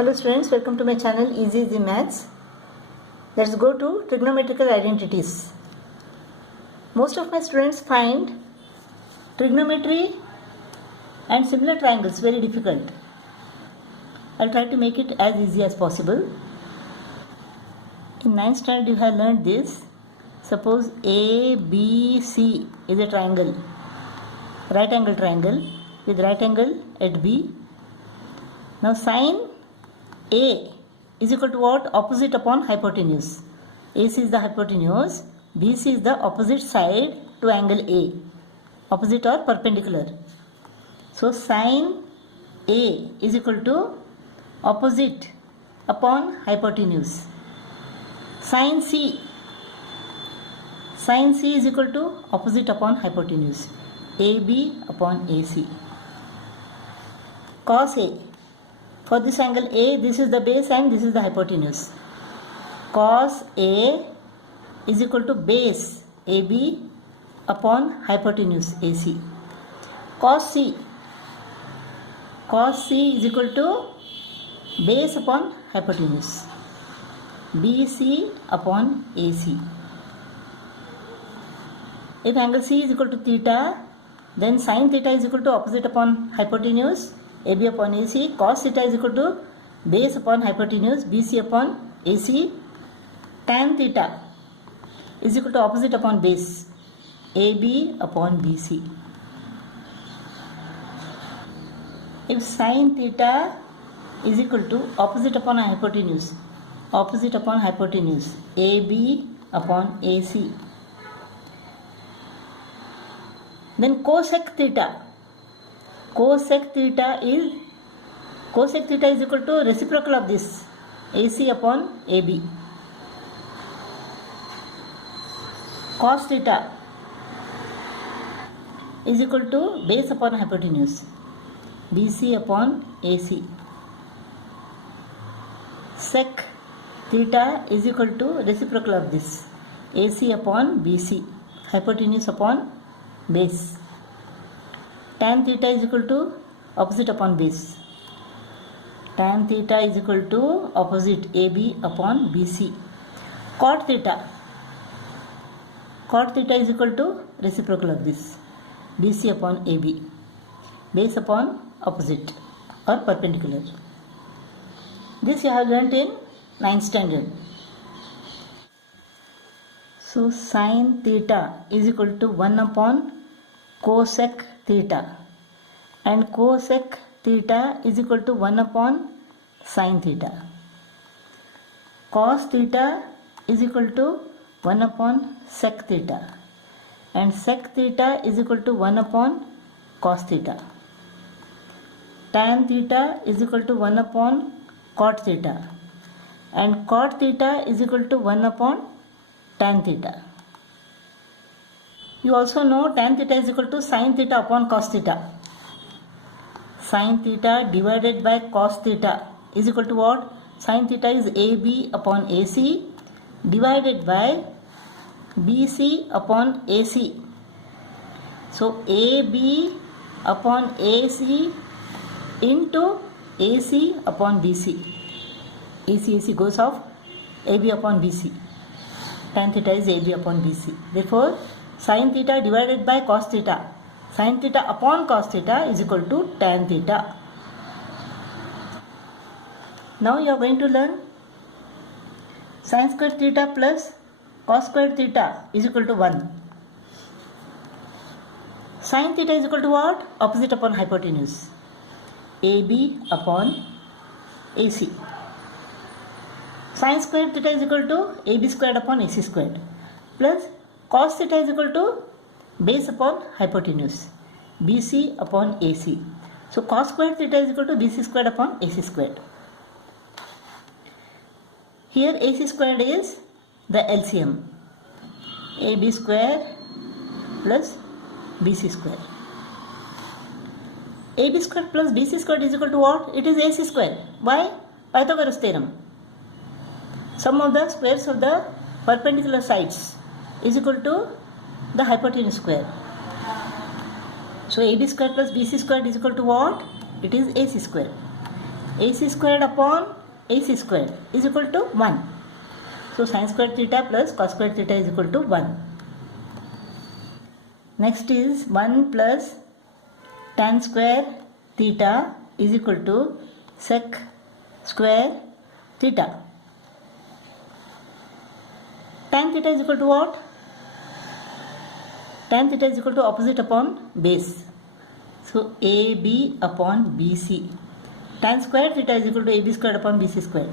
Hello students, welcome to my channel Easy Maths. Let's go to trigonometrical identities. Most of my students find trigonometry and similar triangles very difficult. I'll try to make it as easy as possible. In 9th standard you have learned this. Suppose ABC is a triangle, right angle triangle with right angle at B. Now sine A is equal to what? Opposite upon hypotenuse. AC is the hypotenuse, BC is the opposite side to angle A, opposite or perpendicular. So sine A is equal to opposite upon hypotenuse. Sine C is equal to opposite upon hypotenuse, AB upon AC. Cos A, for this angle A, this is the base and this is the hypotenuse. Cos A is equal to base AB upon hypotenuse AC. Cos C is equal to base upon hypotenuse, BC upon AC. If angle C is equal to theta, then sin theta is equal to opposite upon hypotenuse, AB upon AC. Cos theta is equal to base upon hypotenuse, BC upon AC. Tan theta is equal to opposite upon base, AB upon BC. If sin theta is equal to opposite upon hypotenuse, AB upon AC. Then cosec theta is equal to reciprocal of this, AC upon AB. Cos theta is equal to base upon hypotenuse, BC upon AC. Sec theta is equal to reciprocal of this, AC upon BC, hypotenuse upon base. Tan theta is equal to opposite upon base, tan theta is equal to opposite, AB upon BC. Cot theta is equal to reciprocal of this, BC upon AB, base upon opposite or perpendicular. This you have learnt in 9th standard. So sin theta is equal to 1 upon cosec theta, and cosec theta is equal to 1 upon sin theta. Cos theta is equal to 1 upon sec theta, and sec theta is equal to 1 upon cos theta. Tan theta is equal to 1 upon cot theta, and cot theta is equal to 1 upon tan theta. You also know tan theta is equal to sin theta upon cos theta. Sin theta divided by cos theta is equal to what? Sin theta is AB upon AC divided by BC upon AC. So AB upon AC into AC upon BC. AC goes off, AB upon BC. Tan theta is AB upon BC. Therefore, sin theta divided by cos theta, sin theta upon cos theta is equal to tan theta. Now you are going to learn sin square theta plus cos square theta is equal to 1. Sin theta is equal to what? Opposite upon hypotenuse, AB upon AC. Sin square theta is equal to AB squared upon AC squared, plus cos theta is equal to base upon hypotenuse, BC upon AC. So cos squared theta is equal to BC squared upon AC squared. Here AC squared is the LCM, AB square plus BC square. AB square plus BC square is equal to what? It is AC square. Why? Pythagoras theorem. Sum of the squares of the perpendicular sides is equal to the hypotenuse square. So AB square plus BC square is equal to what? It is AC square. AC squared upon AC square is equal to 1. So sin square theta plus cos square theta is equal to 1. Next is 1 plus tan square theta is equal to sec square theta. Tan theta is equal to what? Tan theta is equal to opposite upon base. So AB upon BC. Tan square theta is equal to AB squared upon BC squared.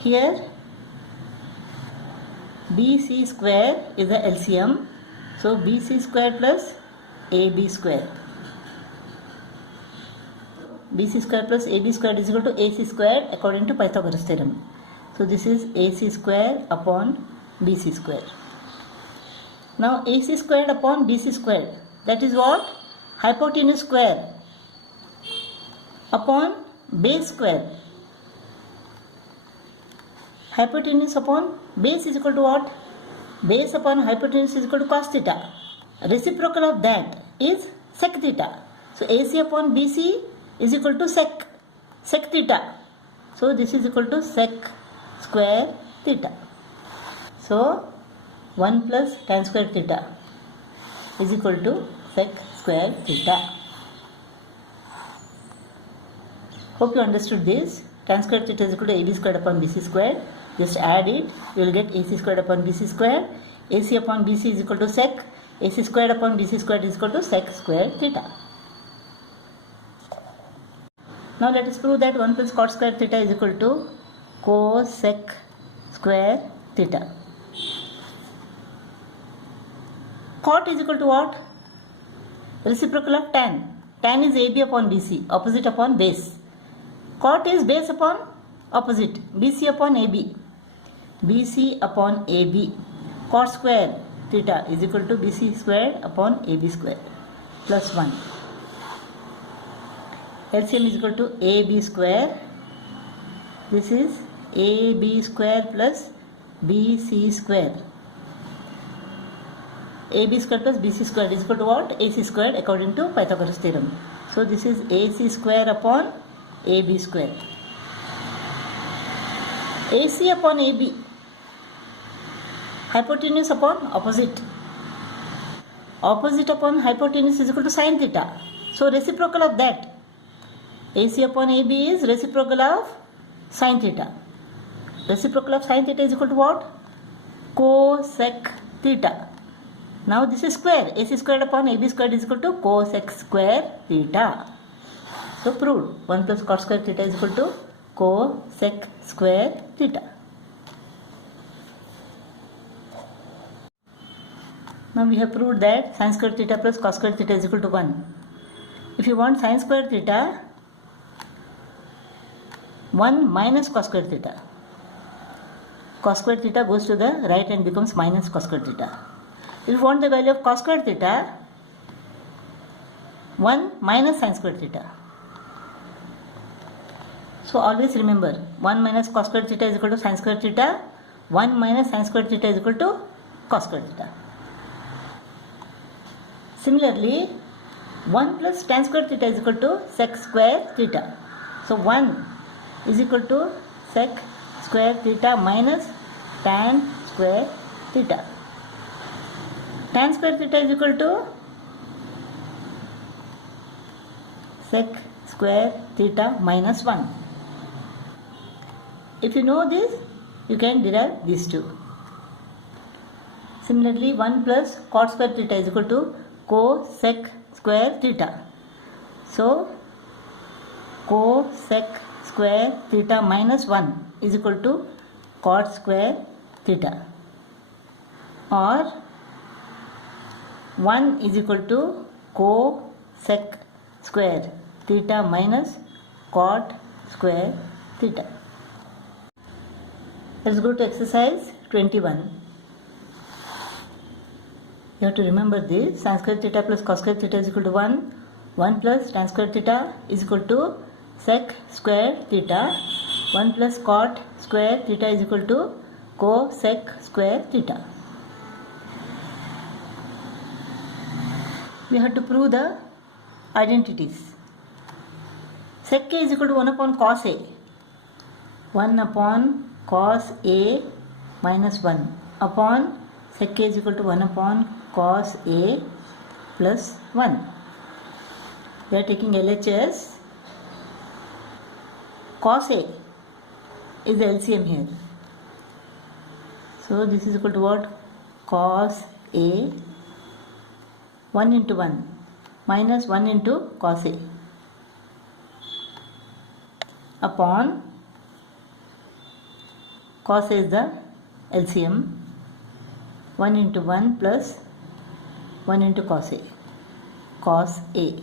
Here BC square is the LCM. So BC square plus AB square. BC square plus AB square is equal to AC square according to Pythagoras theorem. So this is AC square upon BC square. Now AC squared upon BC squared, that is what? Hypotenuse square upon base square. Hypotenuse upon base is equal to what? Base upon hypotenuse is equal to cos theta. Reciprocal of that is sec theta. So AC upon BC is equal to sec theta. So this is equal to sec square theta. So 1 plus tan square theta is equal to sec square theta. Hope you understood this. Tan square theta is equal to AB squared upon BC squared. Just add it. You will get AC squared upon BC squared. AC upon BC is equal to sec. AC squared upon BC squared is equal to sec square theta. Now let us prove that 1 plus cot square theta is equal to cosec square theta. Cot is equal to what? Reciprocal of tan. Tan is AB upon BC, opposite upon base. Cot is base upon opposite, BC upon AB. BC upon AB. Cot square theta is equal to BC squared upon AB squared plus 1. LCM is equal to AB square. This is AB square plus BC square. AB square plus BC square is equal to what? AC squared according to Pythagoras theorem. So this is AC square upon AB square. AC upon AB. Hypotenuse upon opposite. Opposite upon hypotenuse is equal to sin theta. So reciprocal of that. AC upon AB is reciprocal of sin theta. Reciprocal of sin theta is equal to what? Cosec theta. Now this is square. AC squared upon AB squared is equal to cosec square theta. So proved. 1 plus cot square theta is equal to cosec square theta. Now we have proved that sin square theta plus cos square theta is equal to 1. If you want sin square theta, 1 minus cos square theta. Cos square theta goes to the right and becomes minus cos square theta. If you want the value of cos square theta, 1 minus sin square theta. So always remember, 1 minus cos square theta is equal to sin square theta. 1 minus sin square theta is equal to cos square theta. Similarly, 1 plus tan square theta is equal to sec square theta. So 1 is equal to sec square theta minus tan square theta. Tan square theta is equal to sec square theta minus 1. If you know this, you can derive these two. Similarly, 1 plus cot square theta is equal to cosec square theta. So, cosec square theta minus 1 is equal to cot square theta. Or 1 is equal to cosec square theta minus cot square theta. Let's go to exercise 21. You have to remember this. Sin square theta plus cos square theta is equal to 1. 1 plus tan square theta is equal to sec square theta. 1 plus cot square theta is equal to cosec square theta. We have to prove the identities. Sec A is equal to 1 upon cos A. 1 upon cos A minus 1 upon sec A is equal to 1 upon cos A plus 1. We are taking LHS. Cos A is the LCM here. So this is equal to what? Cos A 1 into 1 minus 1 into cos A upon cos A is the LCM, 1 into 1 plus 1 into cos A, cos A.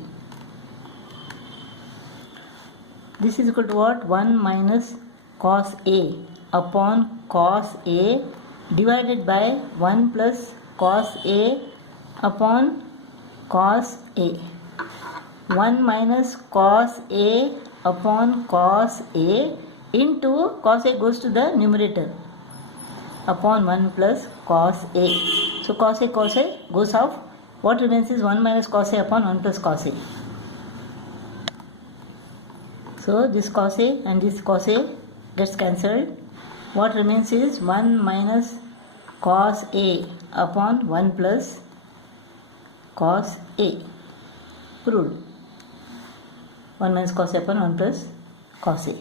This is equal to what? 1 minus cos A upon cos A divided by 1 plus cos A upon cos A. 1 minus cos A upon cos A into cos A goes to the numerator upon 1 plus cos A. So cos A goes off. What remains is 1 minus cos A upon 1 plus cos A. So this cos A and this cos A gets cancelled. What remains is 1 minus cos A upon 1 plus cos A. Proved. 1 minus cos A upon 1 plus cos A.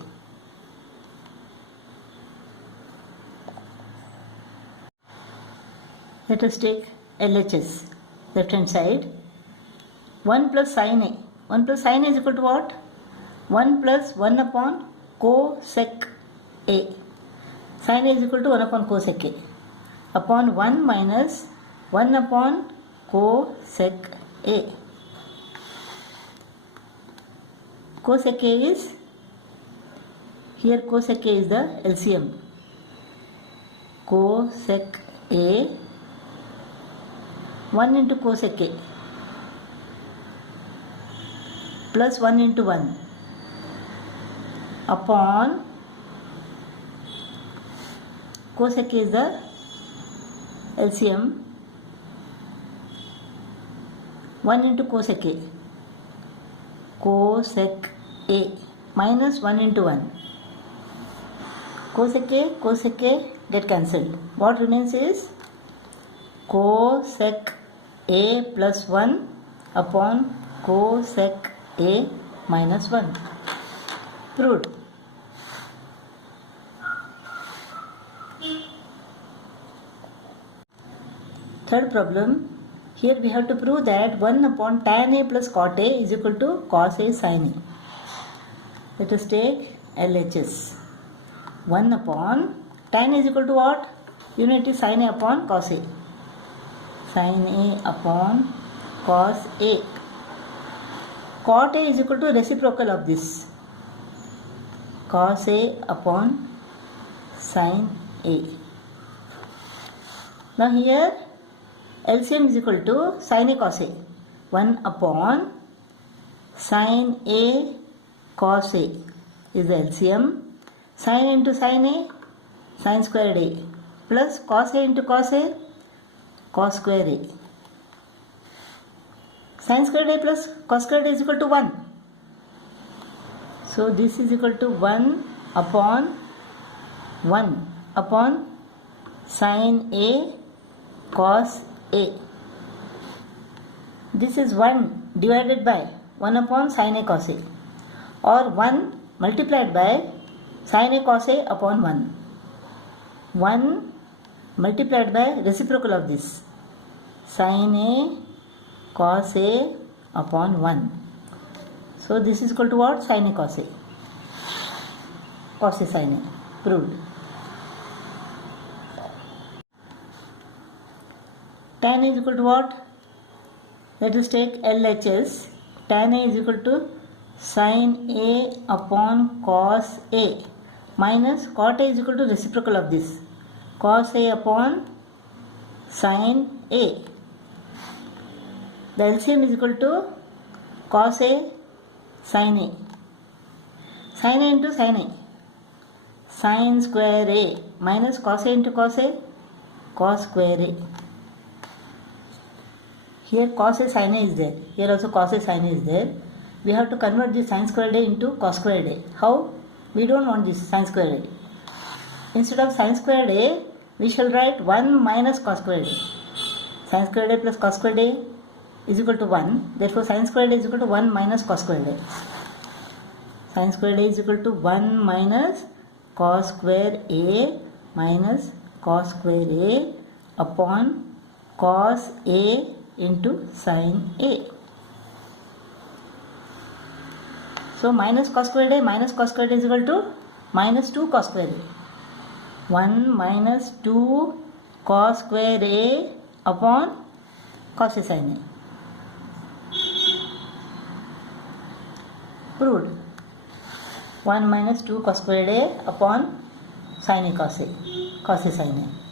Let us take LHS, left hand side. 1 plus sin A. 1 plus sin A is equal to what? 1 plus 1 upon cosec A. Sin A is equal to 1 upon cosec A. Upon 1 minus 1 upon cosec A. Cosec A is, here cosec A is the LCM. Cosec A 1 into cosec A plus 1 into 1 upon cosec A is the LCM, 1 into cosec A, cosec A minus 1 into 1. Cosec A get cancelled. What remains is cosec A plus 1 upon cosec A minus 1. Proved. Third problem. Here we have to prove that 1 upon tan A plus cot A is equal to cos A sin A. Let us take LHS. 1 upon tan A is equal to what? Unit is sin A upon cos A. Sin A upon cos A. Cot A is equal to reciprocal of this. Cos A upon sin A. Now here LCM is equal to sin A cos A. 1 upon sin A cos A is the LCM. Sin into sin A, sin squared A, plus cos A into cos A, cos square A. Sin squared A plus cos squared A is equal to 1. So this is equal to 1 upon sin A cos A. This is 1 divided by 1 upon sin A cos A, or 1 multiplied by sin A cos A upon 1. 1 multiplied by reciprocal of this, sin A cos A upon 1. So this is equal to what? Sin A cos A. Cos A sin A. Proved. Tan A is equal to what? Let us take LHS. Tan A is equal to sin A upon cos A minus cot A is equal to reciprocal of this, cos A upon sin A. The LCM is equal to cos A sin A. Sin A into sin A, sin square A minus cos A into cos A, cos square A. Here cos A sin A is there. Here also cos A sin A is there. We have to convert this sin squared A into cos squared A. How? We don't want this sin squared A. Instead of sin squared A, we shall write 1 minus cos squared A. Sin squared A plus cos squared A is equal to 1. Therefore, sin squared A is equal to 1 minus cos squared A. Sin squared A is equal to 1 minus cos square A minus cos square A upon cos A into sin A. So minus cos squared A minus cos squared A is equal to minus 2 cos square A. 1 minus 2 cos square A upon cos A sin A. Proved. 1 minus 2 cos squared A upon sin A cos A sin A.